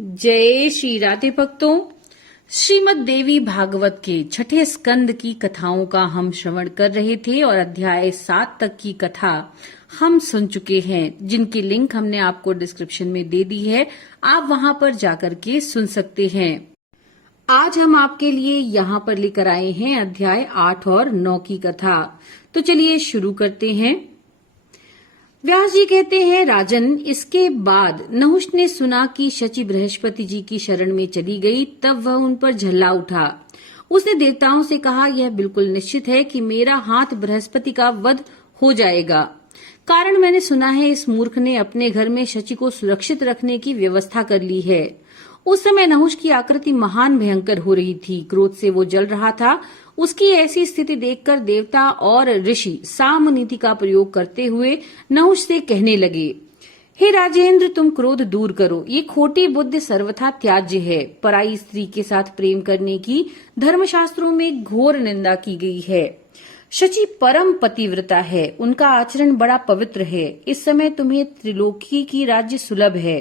जय श्री राधे भक्तों। श्रीमद देवी भागवत के छठे स्कंद की कथाओं का हम श्रवण कर रहे थे और अध्याय 7 तक की कथा हम सुन चुके हैं, जिनकी लिंक हमने आपको डिस्क्रिप्शन में दे दी है। आप वहां पर जाकर के सुन सकते हैं। आज हम आपके लिए यहाँ पर लेकर आए हैं अध्याय 8 और 9 की कथा। तो चलिए शुरू करते हैं। व्यास जी कहते हैं, राजन, इसके बाद नहुष ने सुना कि शची बृहस्पति जी की शरण में चली गई, तब वह उन पर झल्ला उठा। उसने देवताओं से कहा, यह बिल्कुल निश्चित है कि मेरा हाथ बृहस्पति का वध हो जाएगा। कारण मैंने सुना है इस मूर्ख ने अपने घर में शची को सुरक्षित रखने की व्यवस्था कर ली है। उस समय नहुष की आकृति महान भयंकर हो रही थी, क्रोध से वो जल रहा था। उसकी ऐसी स्थिति देखकर देवता और ऋषि साम नीति का प्रयोग करते हुए नहुष से कहने लगे, हे राजेंद्र, तुम क्रोध दूर करो। ये खोटी बुद्धि सर्वथा त्याज्य है। पराई स्त्री के साथ प्रेम करने की धर्मशास्त्रों में घोर निंदा की गई है। शची परम पतिव्रता है, उनका आचरण बड़ा पवित्र है। इस समय तुम्हें त्रिलोकी की राज्य सुलभ है।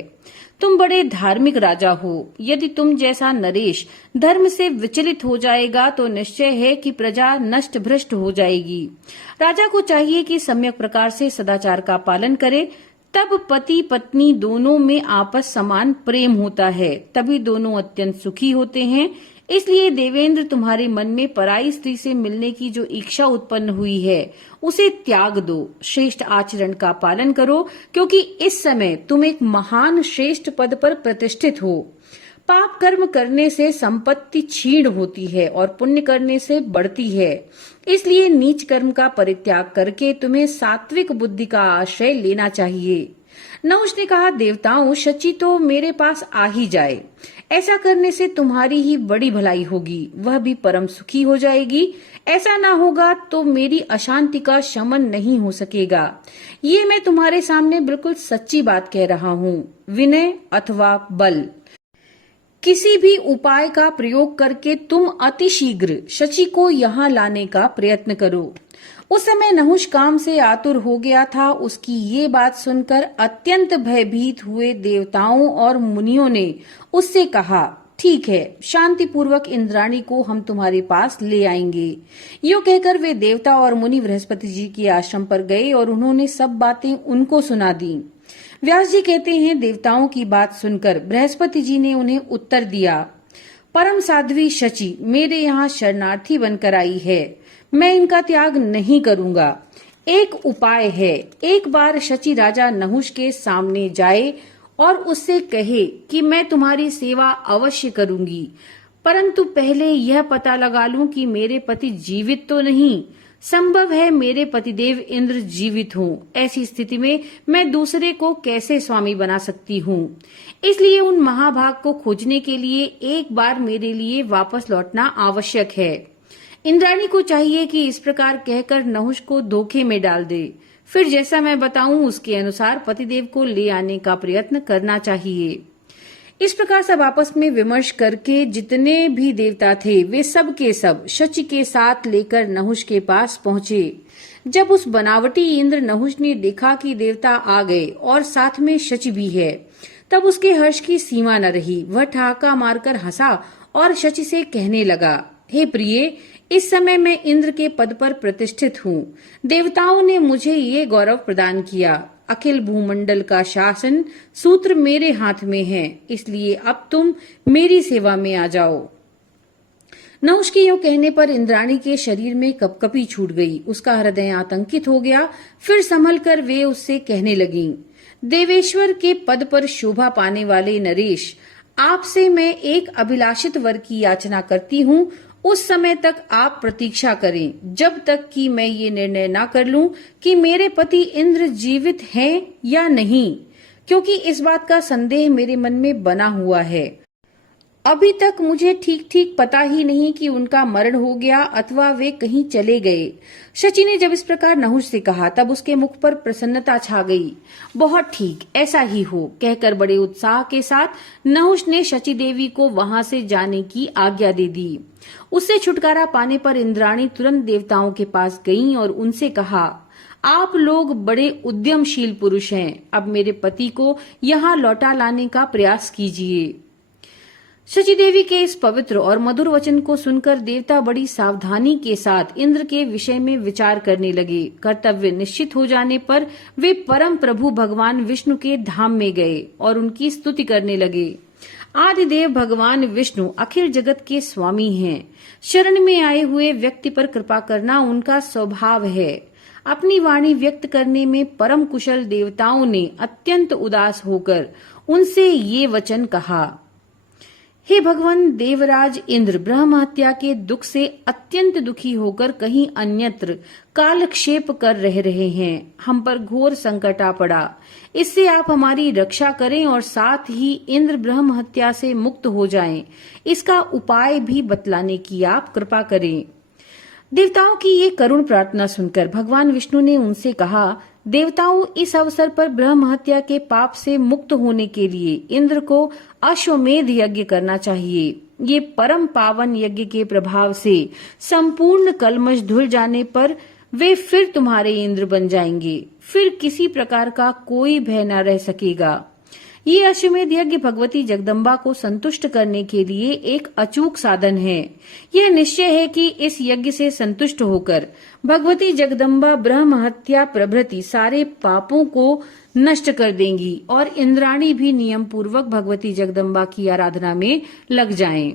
तुम बड़े धार्मिक राजा हो। यदि तुम जैसा नरेश धर्म से विचलित हो जाएगा तो निश्चय है कि प्रजा नष्ट भ्रष्ट हो जाएगी। राजा को चाहिए कि सम्यक प्रकार से सदाचार का पालन करे, तब पति पत्नी दोनों में आपस समान प्रेम होता है, तभी दोनों अत्यंत सुखी होते हैं। इसलिए देवेंद्र, तुम्हारे मन में पराई स्त्री से मिलने की जो इच्छा उत्पन्न हुई है उसे त्याग दो। श्रेष्ठ आचरण का पालन करो, क्योंकि इस समय तुम एक महान श्रेष्ठ पद पर प्रतिष्ठित हो। पाप कर्म करने से संपत्ति क्षीण होती है और पुण्य करने से बढ़ती है। इसलिए नीच कर्म का परित्याग करके तुम्हें सात्विक बुद्धि का आश्रय लेना चाहिए। नहुष ने कहा, देवताओं, शची तो मेरे पास आ ही जाए। ऐसा करने से तुम्हारी ही बड़ी भलाई होगी, वह भी परम सुखी हो जाएगी। ऐसा ना होगा तो मेरी अशांति का शमन नहीं हो सकेगा। ये मैं तुम्हारे सामने बिल्कुल सच्ची बात कह रहा हूँ। विनय अथवा बल, किसी भी उपाय का प्रयोग करके तुम अतिशीघ्र शची को यहाँ लाने का प्रयत्न करो। उस समय नहुष काम से आतुर हो गया था। उसकी ये बात सुनकर अत्यंत भयभीत हुए देवताओं और मुनियों ने उससे कहा, ठीक है, शांति पूर्वक इंद्राणी को हम तुम्हारे पास ले आएंगे। यो कहकर वे देवता और मुनि बृहस्पति जी के आश्रम पर गए और उन्होंने सब बातें उनको सुना दी। व्यास जी कहते हैं, देवताओं की बात सुनकर बृहस्पति जी ने उन्हें उत्तर दिया, परम साध्वी शची मेरे यहाँ शरणार्थी बनकर आई है। मैं इनका त्याग नहीं करूंगा। एक उपाय है, एक बार शची राजा नहुष के सामने जाए और उससे कहे कि मैं तुम्हारी सेवा अवश्य करूंगी, परंतु पहले यह पता लगा लूं कि मेरे पति जीवित तो नहीं। संभव है मेरे पतिदेव इंद्र जीवित हों। ऐसी स्थिति में मैं दूसरे को कैसे स्वामी बना सकती हूँ। इसलिए उन महाभाग को खोजने के लिए एक बार मेरे लिए वापस लौटना आवश्यक है। इंद्राणी को चाहिए कि इस प्रकार कहकर नहुष को धोखे में डाल दे। फिर जैसा मैं बताऊं उसके अनुसार पतिदेव को ले आने का प्रयत्न करना चाहिए। इस प्रकार सब आपस में विमर्श करके जितने भी देवता थे वे सब के सब शची के साथ लेकर नहुष के पास पहुंचे। जब उस बनावटी इंद्र नहुष ने देखा कि देवता आ गए और साथ में शची भी है, तब उसके हर्ष की सीमा न रही। वह ठहाका मारकर हंसा और शची से कहने लगा, हे प्रिय, इस समय मैं इंद्र के पद पर प्रतिष्ठित हूँ। देवताओं ने मुझे ये गौरव प्रदान किया। अखिल भूमंडल का शासन सूत्र मेरे हाथ में है, इसलिए अब तुम मेरी सेवा में आ जाओ। नहुष के यूं कहने पर इंद्राणी के शरीर में कपकपी छूट गई। उसका हृदय आतंकित हो गया। फिर संभल कर वे उससे कहने लगीं, देवेश्वर के पद पर शोभा पाने वाले नरेश, आपसे मैं एक अभिलाषित वर की याचना करती हूँ। उस समय तक आप प्रतीक्षा करें, जब तक कि मैं ये निर्णय ना कर लूं कि मेरे पति इंद्र जीवित हैं या नहीं, क्योंकि इस बात का संदेह मेरे मन में बना हुआ है। अभी तक मुझे ठीक ठीक पता ही नहीं कि उनका मरण हो गया अथवा वे कहीं चले गए। शची ने जब इस प्रकार नहुष से कहा, तब उसके मुख पर प्रसन्नता छा गई। बहुत ठीक, ऐसा ही हो कहकर बड़े उत्साह के साथ नहुष ने शची देवी को वहां से जाने की आज्ञा दे दी। उससे छुटकारा पाने पर इंद्राणी तुरंत देवताओं के पास गईं और उनसे कहा, आप लोग बड़े उद्यमशील पुरुष हैं। अब मेरे पति को यहाँ लौटा लाने का प्रयास कीजिए। शची देवी के इस पवित्र और मधुर वचन को सुनकर देवता बड़ी सावधानी के साथ इंद्र के विषय में विचार करने लगे। कर्तव्य निश्चित हो जाने पर वे परम प्रभु भगवान विष्णु के धाम में गए और उनकी स्तुति करने लगे। आदिदेव भगवान विष्णु अखिल जगत के स्वामी हैं। शरण में आए हुए व्यक्ति पर कृपा करना उनका स्वभाव है। अपनी वाणी व्यक्त करने में परम कुशल देवताओं ने अत्यंत उदास होकर उनसे ये वचन कहा। हे भगवान, देवराज इंद्र ब्रह्म हत्या के दुख से अत्यंत दुखी होकर कहीं अन्यत्र कालक्षेप कर रहे हैं। हम पर घोर संकट आ पड़ा। इससे आप हमारी रक्षा करें और साथ ही इंद्र ब्रह्म हत्या से मुक्त हो जाएं। इसका उपाय भी बतलाने की आप कृपा करें। देवताओं की ये करुण प्रार्थना सुनकर भगवान विष्णु ने उनसे कहा, देवताओं, इस अवसर पर ब्रह्म हत्या के पाप से मुक्त होने के लिए इंद्र को अश्वमेध यज्ञ करना चाहिए। ये परम पावन यज्ञ के प्रभाव से संपूर्ण कलमश धुल जाने पर वे फिर तुम्हारे इंद्र बन जाएंगे। फिर किसी प्रकार का कोई भय न रह सकेगा। ये अश्वमेध यज्ञ भगवती जगदम्बा को संतुष्ट करने के लिए एक अचूक साधन है। यह निश्चय है कि इस यज्ञ से संतुष्ट होकर भगवती जगदम्बा ब्रह्म हत्या प्रभृति सारे पापों को नष्ट कर देंगी और इंद्राणी भी नियम पूर्वक भगवती जगदम्बा की आराधना में लग जाएं।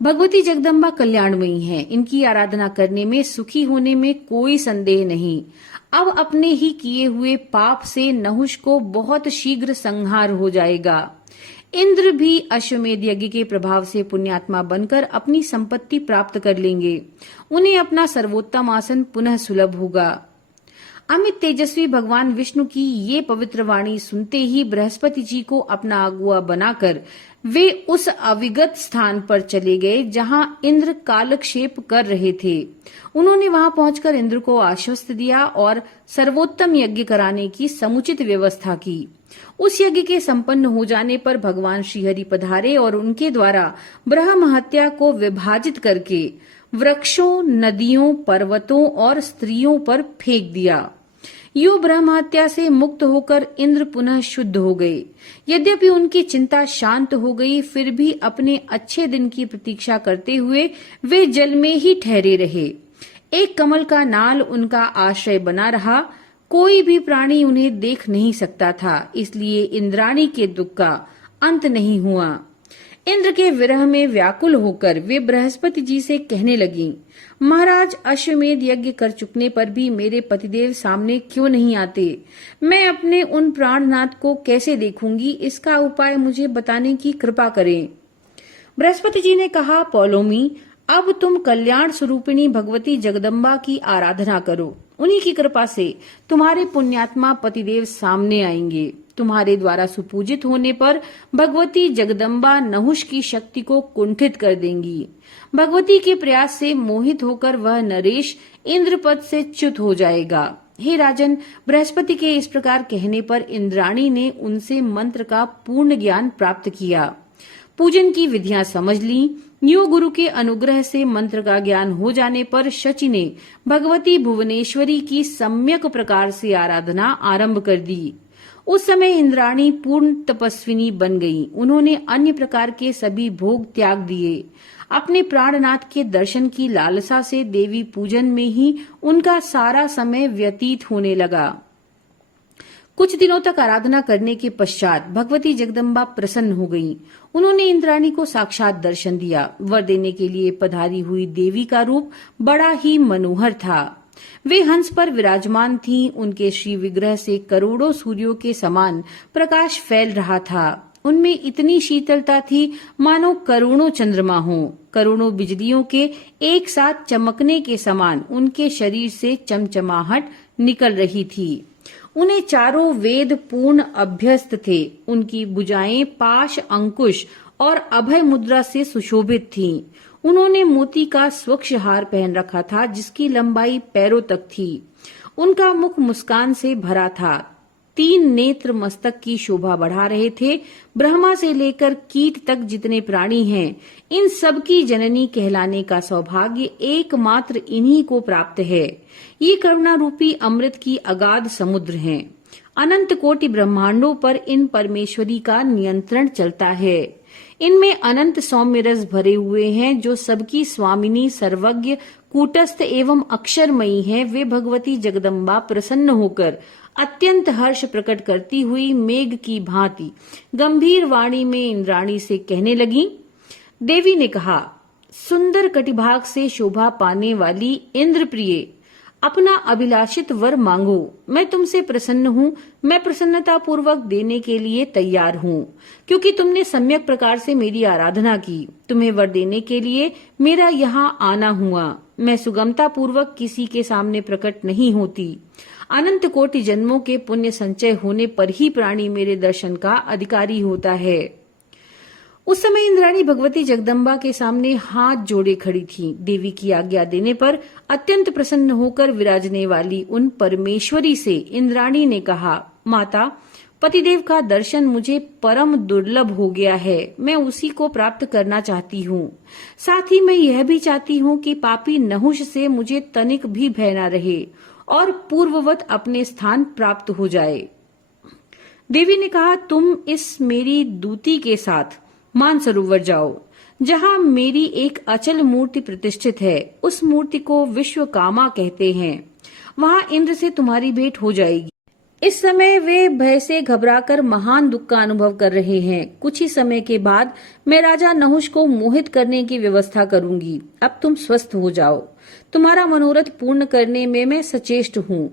भगवती जगदम्बा कल्याणमयी है। इनकी आराधना करने में, सुखी होने में कोई संदेह नहीं। अब अपने ही किए हुए पाप से नहुष को बहुत शीघ्र संहार हो जाएगा। इंद्र भी अश्वमेध यज्ञ के प्रभाव से पुण्यात्मा बनकर अपनी संपत्ति प्राप्त कर लेंगे। उन्हें अपना सर्वोत्तम आसन पुनः सुलभ होगा। अमित तेजस्वी भगवान विष्णु की ये पवित्र वाणी सुनते ही बृहस्पति जी को अपना अगुआ बनाकर वे उस अविगत स्थान पर चले गए जहां इंद्र कालक्षेप कर रहे थे। उन्होंने वहां पहुंचकर इंद्र को आश्वस्त दिया और सर्वोत्तम यज्ञ कराने की समुचित व्यवस्था की। उस यज्ञ के संपन्न हो जाने पर भगवान श्रीहरि पधारे और उनके द्वारा ब्रह्म हत्या को विभाजित करके वृक्षों, नदियों, पर्वतों और स्त्रियों पर फेंक दिया। यो ब्रह्म हत्या से मुक्त होकर इंद्र पुनः शुद्ध हो गए। यद्यपि उनकी चिंता शांत हो गई, फिर भी अपने अच्छे दिन की प्रतीक्षा करते हुए वे जल में ही ठहरे रहे। एक कमल का नाल उनका आश्रय बना रहा। कोई भी प्राणी उन्हें देख नहीं सकता था, इसलिए इंद्राणी के दुख का अंत नहीं हुआ। इंद्र के विरह में व्याकुल होकर वे बृहस्पति जी से कहने लगीं, महाराज, अश्वमेध यज्ञ कर चुकने पर भी मेरे पतिदेव सामने क्यों नहीं आते? मैं अपने उन प्राणनाथ को कैसे देखूंगी? इसका उपाय मुझे बताने की कृपा करें। बृहस्पति जी ने कहा, पौलोमी, अब तुम कल्याण स्वरूपिणी भगवती जगदम्बा की आराधना करो। उन्हीं की कृपा से तुम्हारे पुण्यात्मा पतिदेव सामने आएंगे। तुम्हारे द्वारा सुपूजित होने पर भगवती जगदम्बा नहुष की शक्ति को कुंठित कर देंगी। भगवती के प्रयास से मोहित होकर वह नरेश इंद्रपद से च्युत हो जाएगा। हे राजन, बृहस्पति के इस प्रकार कहने पर इंद्राणी ने उनसे मंत्र का पूर्ण ज्ञान प्राप्त किया। पूजन की विधियां समझ ली। योग गुरु के अनुग्रह से मंत्र का ज्ञान हो जाने पर शची ने भगवती भुवनेश्वरी की सम्यक प्रकार से आराधना आरंभ कर दी। उस समय इंद्राणी पूर्ण तपस्विनी बन गईं। उन्होंने अन्य प्रकार के सभी भोग त्याग दिए। अपने प्राणनाथ के दर्शन की लालसा से देवी पूजन में ही उनका सारा समय व्यतीत होने लगा। कुछ दिनों तक आराधना करने के पश्चात भगवती जगदम्बा प्रसन्न हो गईं। उन्होंने इंद्राणी को साक्षात दर्शन दिया। वर देने के लिए पधारी हुई देवी का रूप बड़ा ही मनोहर था। वे हंस पर विराजमान थीं। उनके श्री विग्रह से करोड़ों सूर्यों के समान प्रकाश फैल रहा था। उनमें इतनी शीतलता थी मानो करोड़ों चंद्रमा हों। करोड़ों बिजलियों के एक साथ चमकने के समान उनके शरीर से चमचमाहट निकल रही थी। उन्हें चारों वेद पूर्ण अभ्यस्त थे। उनकी भुजाएं पाश, अंकुश और अभय मुद्रा से सुशोभित थीं। उन्होंने मोती का स्वच्छ हार पहन रखा था जिसकी लंबाई पैरों तक थी। उनका मुख मुस्कान से भरा था। 3 नेत्र मस्तक की शोभा बढ़ा रहे थे। ब्रह्मा से लेकर कीट तक जितने प्राणी हैं, इन सब की जननी कहलाने का सौभाग्य एकमात्र इन्हीं को प्राप्त है। ये करुणा रूपी अमृत की अगाध समुद्र हैं। अनंत कोटि ब्रह्मांडों पर इन परमेश्वरी का नियंत्रण चलता है। इनमें अनंत सौम्य रस भरे हुए हैं, जो सबकी स्वामिनी, सर्वज्ञ, कूटस्थ एवं अक्षरमयी हैं। वे भगवती जगदम्बा प्रसन्न होकर अत्यंत हर्ष प्रकट करती हुई मेघ की भांति गंभीर वाणी में इंद्राणी से कहने लगी। देवी ने कहा, सुंदर कटिभाग से शोभा पाने वाली इंद्र प्रिय, अपना अभिलाषित वर मांगो। मैं तुमसे प्रसन्न हूँ। मैं प्रसन्नता पूर्वक देने के लिए तैयार हूँ, क्योंकि तुमने सम्यक प्रकार से मेरी आराधना की। तुम्हें वर देने के लिए मेरा यहाँ आना हुआ। मैं सुगमता पूर्वक किसी के सामने प्रकट नहीं होती। अनंत कोटि जन्मों के पुण्य संचय होने पर ही प्राणी मेरे दर्शन का अधिकारी होता है। उस समय इंद्राणी भगवती जगदम्बा के सामने हाथ जोड़े खड़ी थी। देवी की आज्ञा देने पर अत्यंत प्रसन्न होकर विराजने वाली उन परमेश्वरी से इंद्राणी ने कहा, माता, पतिदेव का दर्शन मुझे परम दुर्लभ हो गया है। मैं उसी को प्राप्त करना चाहती हूँ। साथ ही मैं यह भी चाहती हूँ कि पापी नहुष से मुझे तनिक भी भय न रहे और पूर्ववत अपने स्थान प्राप्त हो जाए। देवी ने कहा, तुम इस मेरी दूती के साथ मानसरोवर जाओ, जहाँ मेरी एक अचल मूर्ति प्रतिष्ठित है। उस मूर्ति को विश्वकामा कहते हैं। वहाँ इंद्र से तुम्हारी भेंट हो जाएगी। इस समय वे भय से घबराकर महान दुख का अनुभव कर रहे हैं। कुछ ही समय के बाद मैं राजा नहुष को मोहित करने की व्यवस्था करूंगी। अब तुम स्वस्थ हो जाओ। तुम्हारा मनोरथ पूर्ण करने में मैं सचेष्ट हूँ।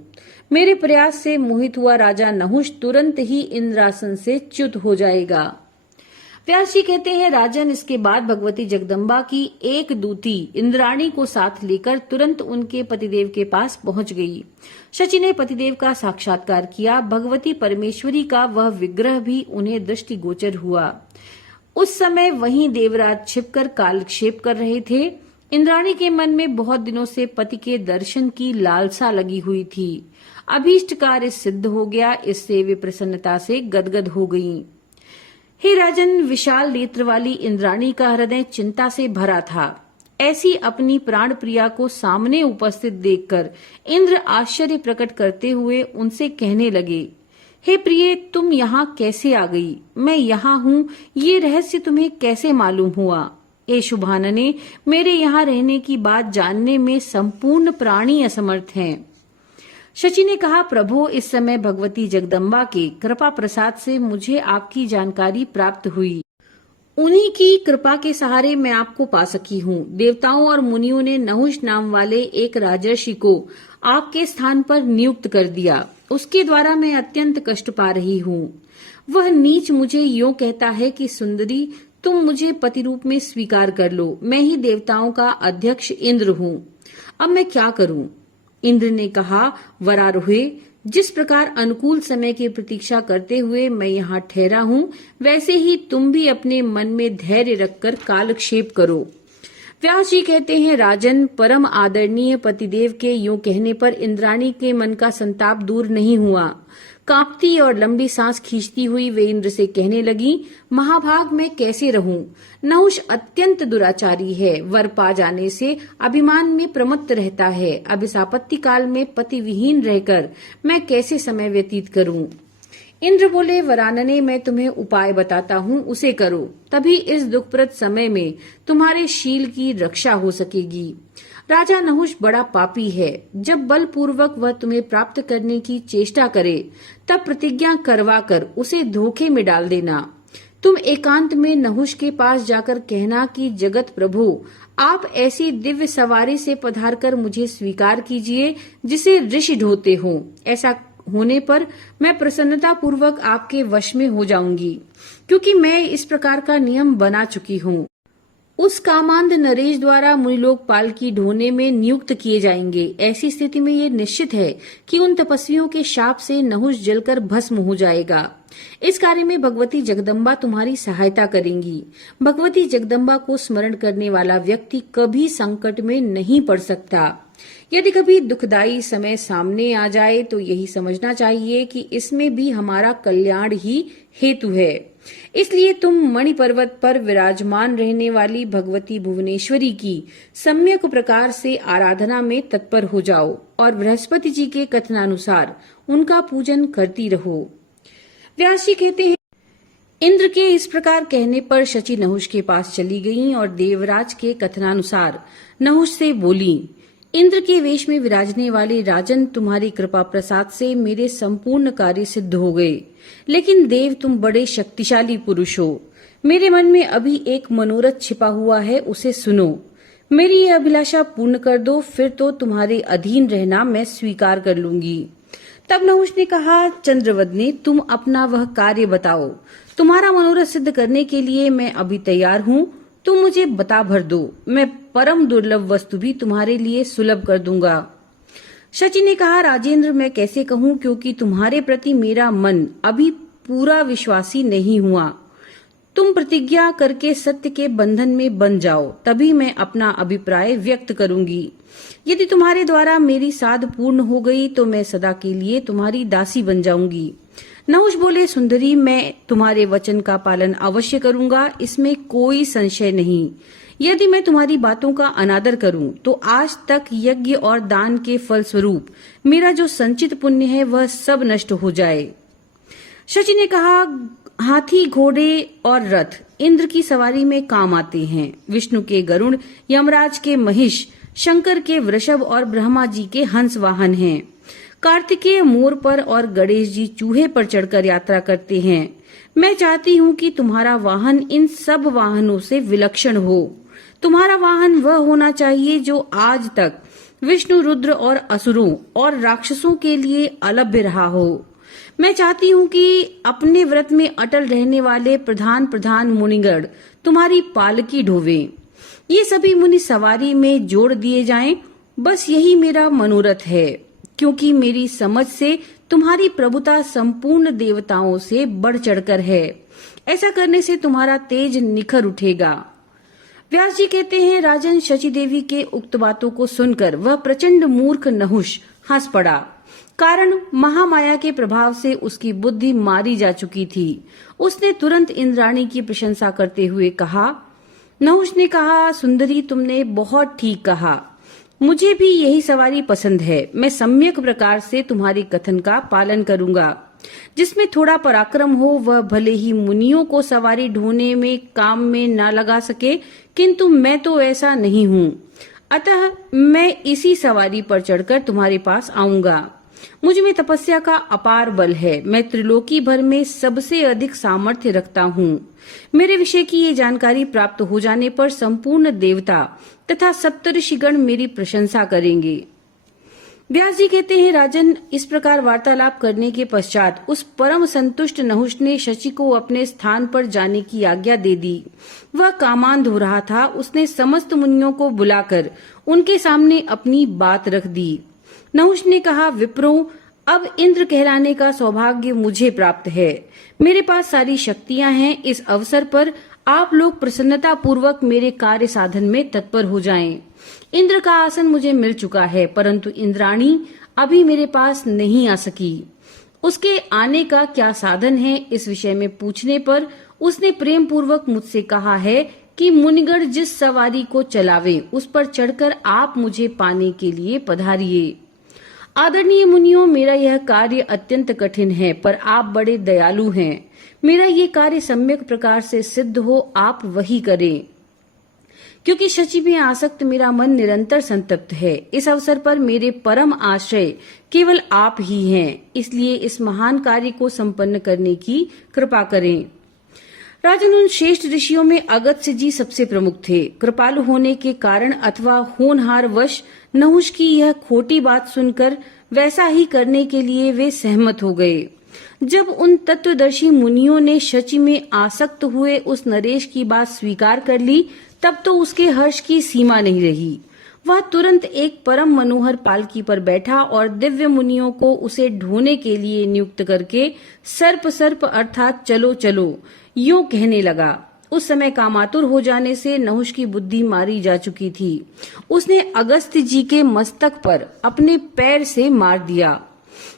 मेरे प्रयास से मोहित हुआ राजा नहुष तुरंत ही इंद्रासन से च्युत हो जाएगा। व्यास जी कहते हैं, राजन, इसके बाद भगवती जगदम्बा की एक दूती इंद्राणी को साथ लेकर तुरंत उनके पतिदेव के पास पहुंच गई। शची ने पतिदेव का साक्षात्कार किया। भगवती परमेश्वरी का वह विग्रह भी उन्हें दृष्टिगोचर हुआ। उस समय वहीं देवराज छिपकर कालक्षेप कर रहे थे। इंद्राणी के मन में बहुत दिनों से पति के दर्शन की लालसा लगी हुई थी। अभीष्ट कार्य सिद्ध हो गया। इससे वे प्रसन्नता से गदगद हो गईं। हे राजन, विशाल नेत्र वाली इंद्राणी का हृदय चिंता से भरा था। ऐसी अपनी प्राण प्रिया को सामने उपस्थित देखकर इंद्र आश्चर्य प्रकट करते हुए उनसे कहने लगे, हे प्रिय, तुम यहाँ कैसे आ गई? मैं यहाँ हूँ, ये रहस्य तुम्हें कैसे मालूम हुआ? हे शुभानने, मेरे यहाँ रहने की बात जानने में संपूर्ण प्राणी असमर्थ हैं। शची ने कहा, प्रभु, इस समय भगवती जगदम्बा के कृपा प्रसाद से मुझे आपकी जानकारी प्राप्त हुई। उन्हीं की कृपा के सहारे मैं आपको पा सकी हूँ। देवताओं और मुनियों ने नहुष नाम वाले एक राजर्षि को आपके स्थान पर नियुक्त कर दिया। उसके द्वारा मैं अत्यंत कष्ट पा रही हूँ। वह नीच मुझे यूं कहता है कि सुंदरी, तुम मुझे पति रूप में स्वीकार कर लो। मैं ही देवताओं का अध्यक्ष इंद्र हूँ। अब मैं क्या करूँ? इंद्र ने कहा, वरारोहे, जिस प्रकार अनुकूल समय की प्रतीक्षा करते हुए मैं यहाँ ठहरा हूँ, वैसे ही तुम भी अपने मन में धैर्य रखकर कालक्षेप करो। व्यास जी कहते हैं, राजन, परम आदरणीय पतिदेव के यूं कहने पर इंद्राणी के मन का संताप दूर नहीं हुआ। कांपती और लंबी सांस खींचती हुई वे इंद्र से कहने लगी, महाभाग, मैं कैसे रहूं? नहुष अत्यंत दुराचारी है। वर पा जाने से अभिमान में प्रमत्त रहता है। अब इस आपत्ति काल में पति विहीन रहकर मैं कैसे समय व्यतीत करूं? इंद्र बोले, वरानने, मैं तुम्हें उपाय बताता हूँ, उसे करो। तभी इस दुखप्रद समय में तुम्हारे शील की रक्षा हो सकेगी। राजा नहुष बड़ा पापी है। जब बलपूर्वक वह तुम्हें प्राप्त करने की चेष्टा करे, तब प्रतिज्ञा करवा कर उसे धोखे में डाल देना। तुम एकांत में नहुष के पास जाकर कहना कि जगत प्रभु, आप ऐसी दिव्य सवारी से पधारकर मुझे स्वीकार कीजिए जिसे ऋषि ढोते हों। ऐसा होने पर मैं प्रसन्नता पूर्वक आपके वश में हो जाऊंगी, क्योंकि मैं इस प्रकार का नियम बना चुकी हूँ। उस कामांध नरेश द्वारा मुनिलोक पालकी ढोने में नियुक्त किए जाएंगे। ऐसी स्थिति में ये निश्चित है कि उन तपस्वियों के शाप से नहुष जलकर भस्म हो जाएगा। इस कार्य में भगवती जगदम्बा तुम्हारी सहायता करेंगी। भगवती जगदम्बा को स्मरण करने वाला व्यक्ति कभी संकट में नहीं पड़ सकता। यदि कभी दुखदायी समय सामने आ जाए तो यही समझना चाहिए कि इसमें भी हमारा कल्याण ही हेतु है। इसलिए तुम मणि पर्वत पर विराजमान रहने वाली भगवती भुवनेश्वरी की सम्यक प्रकार से आराधना में तत्पर हो जाओ और बृहस्पति जी के कथनानुसार उनका पूजन करती रहो। व्यास जी कहते हैं, इंद्र के इस प्रकार कहने पर शची नहुष के पास चली गईं और देवराज के कथनानुसार नहुष से बोली, इंद्र के वेश में विराजने वाले राजन, तुम्हारी कृपा प्रसाद से मेरे संपूर्ण कार्य सिद्ध हो गए। लेकिन देव, तुम बड़े शक्तिशाली पुरुष हो। मेरे मन में अभी एक मनोरथ छिपा हुआ है, उसे सुनो। मेरी ये अभिलाषा पूर्ण कर दो, फिर तो तुम्हारे अधीन रहना मैं स्वीकार कर लूंगी। तब नहुष ने कहा, चंद्रवदने, तुम अपना वह कार्य बताओ। तुम्हारा मनोरथ सिद्ध करने के लिए मैं अभी तैयार हूँ। तुम मुझे बता भर दो, मैं परम दुर्लभ वस्तु भी तुम्हारे लिए सुलभ कर दूंगा। शची ने कहा, राजेंद्र, मैं कैसे कहूँ, क्योंकि तुम्हारे प्रति मेरा मन अभी पूरा विश्वासी नहीं हुआ। तुम प्रतिज्ञा करके सत्य के बंधन में बंध जाओ, तभी मैं अपना अभिप्राय व्यक्त करूंगी। यदि तुम्हारे द्वारा मेरी साध पूर्ण हो गई तो मैं सदा के लिए तुम्हारी दासी बन जाऊंगी। नहुष बोले, सुंदरी, मैं तुम्हारे वचन का पालन अवश्य करूंगा, इसमें कोई संशय नहीं। यदि मैं तुम्हारी बातों का अनादर करूं तो आज तक यज्ञ और दान के फल स्वरूप मेरा जो संचित पुण्य है वह सब नष्ट हो जाए। शची ने कहा, हाथी, घोड़े और रथ इंद्र की सवारी में काम आते हैं। विष्णु के गरुड़, यमराज के महिष, शंकर के वृषभ और ब्रह्मा जी के हंस वाहन हैं। कार्तिकेय मोर पर और गणेश जी चूहे पर चढ़कर यात्रा करते हैं। मैं चाहती हूँ कि तुम्हारा वाहन इन सब वाहनों से विलक्षण हो। तुम्हारा वाहन वह होना चाहिए जो आज तक विष्णु, रुद्र और असुरों और राक्षसों के लिए अलभ्य रहा हो। मैं चाहती हूँ कि अपने व्रत में अटल रहने वाले प्रधान प्रधान मुनिगण तुम्हारी पालकी ढोवें। ये सभी मुनि सवारी में जोड़ दिए जाएं। बस यही मेरा मनोरथ है, क्योंकि मेरी समझ से तुम्हारी प्रभुता संपूर्ण देवताओं से बढ़ चढ़कर है। ऐसा करने से तुम्हारा तेज निखर उठेगा। व्यास जी कहते हैं, राजन, शची देवी के उक्त बातों को सुनकर वह प्रचंड मूर्ख नहुष हंस पड़ा। कारण महामाया के प्रभाव से उसकी बुद्धि मारी जा चुकी थी। उसने तुरंत इंद्राणी की प्रशंसा करते हुए कहा, नहुष ने कहा, सुंदरी, तुमने बहुत ठीक कहा। मुझे भी यही सवारी पसंद है। मैं सम्यक प्रकार से तुम्हारी कथन का पालन करूंगा। जिसमें थोड़ा पराक्रम हो वह भले ही मुनियों को सवारी ढोने में काम में न लगा सके, किंतु मैं तो ऐसा नहीं हूँ। अतः मैं इसी सवारी पर चढ़कर तुम्हारे पास आऊंगा। मुझ में तपस्या का अपार बल है। मैं त्रिलोकी भर में सबसे अधिक सामर्थ्य रखता हूँ। मेरे विषय की ये जानकारी प्राप्त हो जाने पर संपूर्ण देवता तथा सप्तऋषिगण मेरी प्रशंसा करेंगे। व्यास जी कहते हैं, राजन, इस प्रकार वार्तालाप करने के पश्चात उस परम संतुष्ट नहुष ने शची को अपने स्थान पर जाने की आज्ञा दे दी। वह कामांध हो रहा था। उसने समस्त मुनियों को बुलाकर उनके सामने अपनी बात रख दी। नहुष ने कहा, विप्रों, अब इंद्र कहलाने का सौभाग्य मुझे प्राप्त है। मेरे पास सारी शक्तियां हैं। इस अवसर पर आप लोग प्रसन्नता पूर्वक मेरे कार्य साधन में तत्पर हो जाएं। इंद्र का आसन मुझे मिल चुका है, परंतु इंद्राणी अभी मेरे पास नहीं आ सकी। उसके आने का क्या साधन है, इस विषय में पूछने पर उसने प्रेम पूर्वक मुझसे कहा है कि मुनिगण जिस सवारी को चलावे उस पर चढ़कर आप मुझे पाने के लिए पधारिए। आदरणीय मुनियों, मेरा यह कार्य अत्यंत कठिन है, पर आप बड़े दयालु हैं। मेरा ये कार्य सम्यक प्रकार से सिद्ध हो, आप वही करें। क्योंकि शची में आसक्त मेरा मन निरंतर संतप्त है। इस अवसर पर मेरे परम आश्रय केवल आप ही हैं। इसलिए इस महान कार्य को संपन्न करने की कृपा करें। राजन, उन श्रेष्ठ ऋषियों में अगस्त्य जी सबसे प्रमुख थे। कृपालु होने के कारण अथवा होनहार वश नहुष की यह खोटी बात सुनकर वैसा ही करने के लिए वे सहमत हो गए। जब उन तत्वदर्शी मुनियों ने शची में आसक्त हुए उस नरेश की बात स्वीकार कर ली, तब तो उसके हर्ष की सीमा नहीं रही। वह तुरंत एक परम मनोहर पालकी पर बैठा और दिव्य मुनियों को उसे ढोने के लिए नियुक्त करके सर्प सर्प अर्थात चलो चलो यूं कहने लगा। उस समय कामातुर हो जाने से नहुष की बुद्धि मारी जा चुकी थी। उसने अगस्त्य जी के मस्तक पर अपने पैर से मार दिया।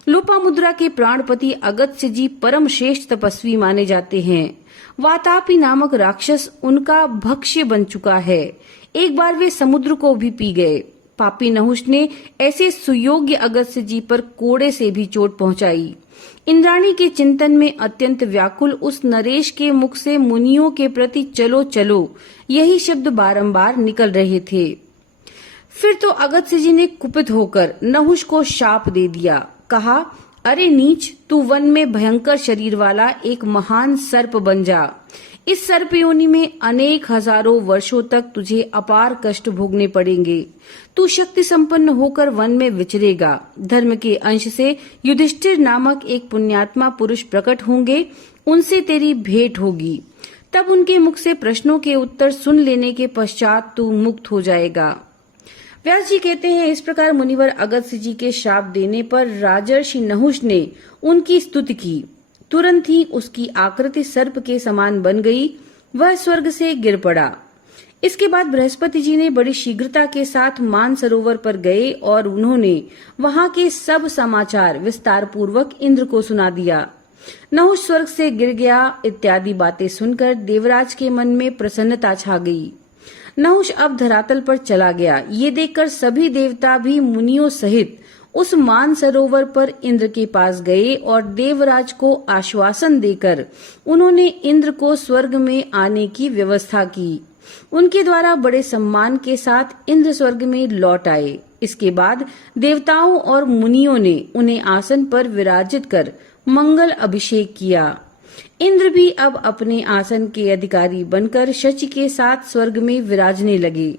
लोपामुद्रा के प्राणपति अगस्त्य जी परम श्रेष्ठ तपस्वी माने जाते हैं। वातापी नामक राक्षस उनका भक्ष्य बन चुका है। एक बार वे समुद्र को भी पी गए। पापी नहुष ने ऐसे सुयोग्य अगस्त्य जी पर कोड़े से भी चोट पहुंचाई। इंद्राणी के चिंतन में अत्यंत व्याकुल उस नरेश के मुख से मुनियों के प्रति चलो चलो यही शब्द बारंबार निकल रहे थे। फिर तो अगस्त्य जी ने कुपित होकर नहुष को शाप दे दिया। कहा, अरे नीच, तू वन में भयंकर शरीर वाला एक महान सर्प बन जा। इस सर्प योनि में अनेक हजारों वर्षों तक तुझे अपार कष्ट भोगने पड़ेंगे। तू शक्ति संपन्न होकर वन में विचरेगा। धर्म के अंश से युधिष्ठिर नामक एक पुण्यात्मा पुरुष प्रकट होंगे, उनसे तेरी भेंट होगी। तब उनके मुख से प्रश्नों के उत्तर सुन लेने के पश्चात तू मुक्त हो जाएगा। व्यास जी कहते हैं, इस प्रकार मुनिवर अगस्त्य जी के शाप देने पर राजर्षि नहुष ने उनकी स्तुति की। तुरंत ही उसकी आकृति सर्प के समान बन गई। वह स्वर्ग से गिर पड़ा। इसके बाद बृहस्पति जी ने बड़ी शीघ्रता के साथ मानसरोवर पर गए और उन्होंने वहां के सब समाचार विस्तार पूर्वक इंद्र को सुना दिया। नहुष स्वर्ग से गिर गया इत्यादि बातें सुनकर देवराज के मन में प्रसन्नता छा गई। नहुष अब धरातल पर चला गया। ये देखकर सभी देवता भी मुनियों सहित उस मानसरोवर पर इंद्र के पास गए और देवराज को आश्वासन देकर उन्होंने इंद्र को स्वर्ग में आने की व्यवस्था की। उनके द्वारा बड़े सम्मान के साथ इंद्र स्वर्ग में लौट आए। इसके बाद देवताओं और मुनियों ने उन्हें आसन पर विराजित कर मंगल अभिषेक किया। इंद्र भी अब अपने आसन के अधिकारी बनकर शची के साथ स्वर्ग में विराजने लगे।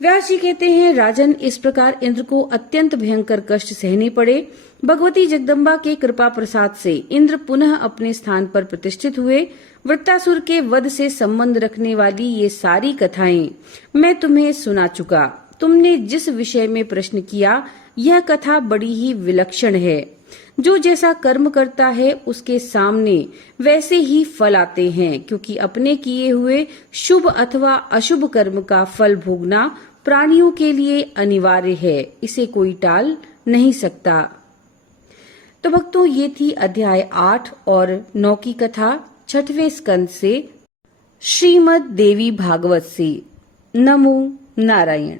व्यास जी कहते हैं, राजन, इस प्रकार इंद्र को अत्यंत भयंकर कष्ट सहने पड़े। भगवती जगदम्बा के कृपा प्रसाद से इंद्र पुनः अपने स्थान पर प्रतिष्ठित हुए। वृत्तासुर के वध से संबंध रखने वाली ये सारी कथाएं मैं तुम्हें सुना चुका। तुमने जिस विषय में प्रश्न किया, यह कथा बड़ी ही विलक्षण है। जो जैसा कर्म करता है उसके सामने वैसे ही फल आते हैं, क्योंकि अपने किए हुए शुभ अथवा अशुभ कर्म का फल भोगना प्राणियों के लिए अनिवार्य है। इसे कोई टाल नहीं सकता। तो भक्तों, ये थी अध्याय 8 और 9 की कथा 6वें स्कंद से श्रीमद् देवी भागवत से। नमो नारायण।